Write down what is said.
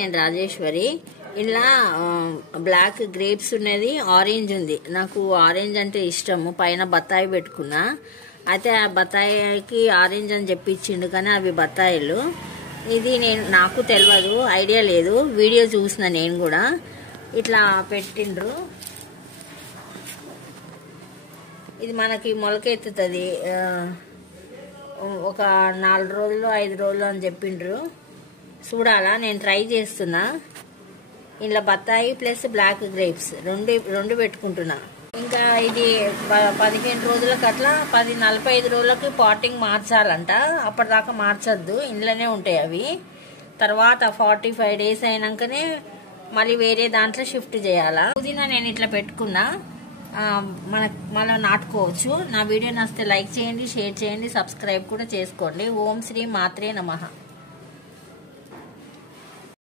నేను రాజేశ్వరి. ఇలా black grapes ఉన్నది, ఆరెంజ్ ఉంది. నాకు ఆరెంజ్ అంటే ఇష్టము. పైన బత్తాయి పెట్టుకున్నా. అయితే ఆ బత్తాయికి ఆరెంజ్ అని చెప్పి ఇచ్చిండు, కానీ అవి బత్తాయిలు. ఇది నాకు తెలియదు, ఐడియా లేదు. వీడియో చూసిన నేను కూడా. ఇట్లా పెట్టిండ్రు. ఇది మనకి మొలకెత్తుతుంది ఒక 4 రోజులు 5 రోజులు అని చెప్పిండ్రు. చూడాలా, నేను ట్రై చేస్తున్నా. ఇలా బత్తాయి ప్లస్ బ్లాక్ గ్రేప్స్ రెండు పెట్టుకుంటున్నా. ఇంకా ఇది 15 రోజులకు అట్లా 45 రోజులకి పాటింగ్ మార్చాలంట. అప్పటిదాకా మార్చొద్దు, ఇంట్లోనే ఉంటాయి అవి. తర్వాత 45 డేస్ అయినాకనే మళ్ళీ వేరే దాంట్లో షిఫ్ట్ చేయాలా. పుదీనా నేను ఇట్లా పెట్టుకున్నా. మళ్ళీ నాటుకోవచ్చు. నా వీడియో నచ్చితే లైక్ చేయండి, షేర్ చేయండి, సబ్స్క్రైబ్ కూడా చేసుకోండి. ఓం శ్రీ మాత్రే నమః.